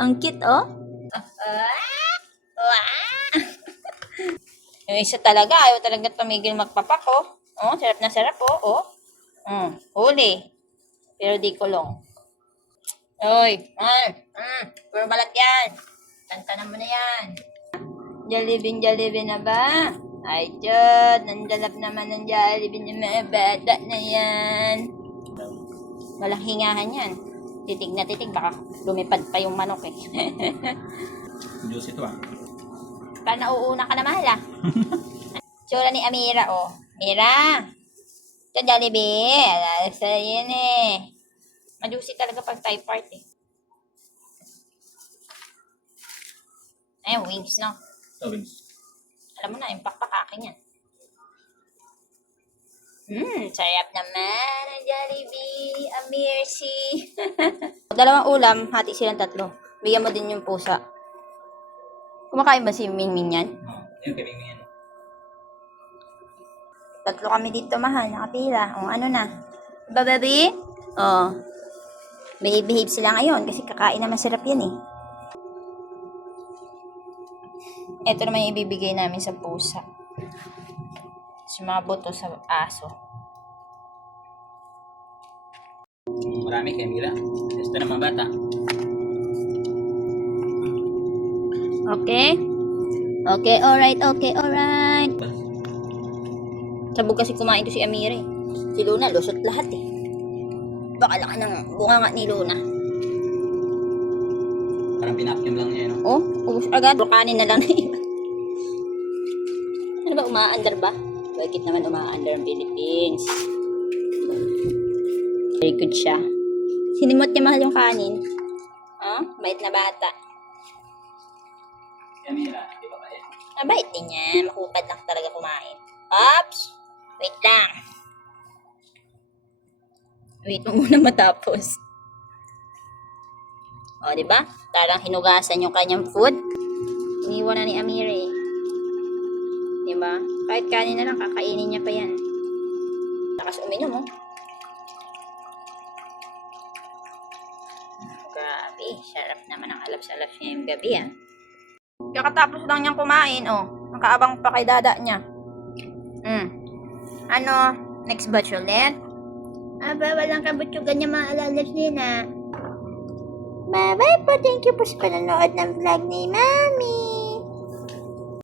Ang cute, oh. Yung isa talaga, ayaw talaga tumigil magpapak, oh. Oh, sarap na sarap, oh. Oh. Huli. Pero di kulong. Oy, puro balat yan. Tantanan mo na yan. Jollibee na ba? Ay, Diyod, nandalap naman ng Jollibee ng mga bata na yan. Walang hingahan yan. Titig na titig, baka lumipad pa yung manok eh. Diyos ito ah. Parang nauuna ka na mahal ah. Tsura ni Amira, oh. Mira! Ito Jollibee. Alas yan eh. Majusi talaga pag Thai part eh. Ay, wings no. Oh, wings. Alam mo na, yung pakpak akin yan. Sarap naman ang Jollibee. Amirsi. Dalawang ulam, hati silang tatlo. Bigyan mo din yung pusa. Kumakain ba si Mingming yan? Oh, yun kay Mingming yan. Tatlo kami dito, mahal. Nakapila. O, ano na? Diba, baby? O. Behave sila ngayon kasi kakain naman sarap yan eh. Ito naman yung ibibigay namin sa pusa. Sumabot to sa aso. Marami kay Mira. Ito ng mga bata. Okay? Okay, alright. Sabog kasi kumain to si Amira eh. Si Luna, lusot lahat eh. Baka laki ng bunga nga ni Luna. Parang pinakyam lang niya, no? Oh, ubus agad. Kanin na lang na iba. Ano ba, umaandar ba? Bakit naman umaandar ang Philippines? Very good siya. Sinimot niya mahal yung kanin. Oh, bait na bata. Kay Mira, di ba ba yan? Mabait din niya. Makupad lang talaga kumain. Ops! Wait lang. Wait mo muna matapos. O, diba? Tarang hinugasan yung kanyang food. Iniwan na ni Amira eh. Diba? Kahit kanin na lang, kakainin niya pa yan. Takas uminom, oh. Grabe, sarap naman ang alap-salap niya yung gabi, ah. Kakatapos lang niyang kumain, oh. Nakaabang pa kay dada niya. Ano? Next batch ulit? Aba, walang kabutsugan niya maalalas nila. Bye-bye po. Thank you po sa panonood ng vlog ni Mami.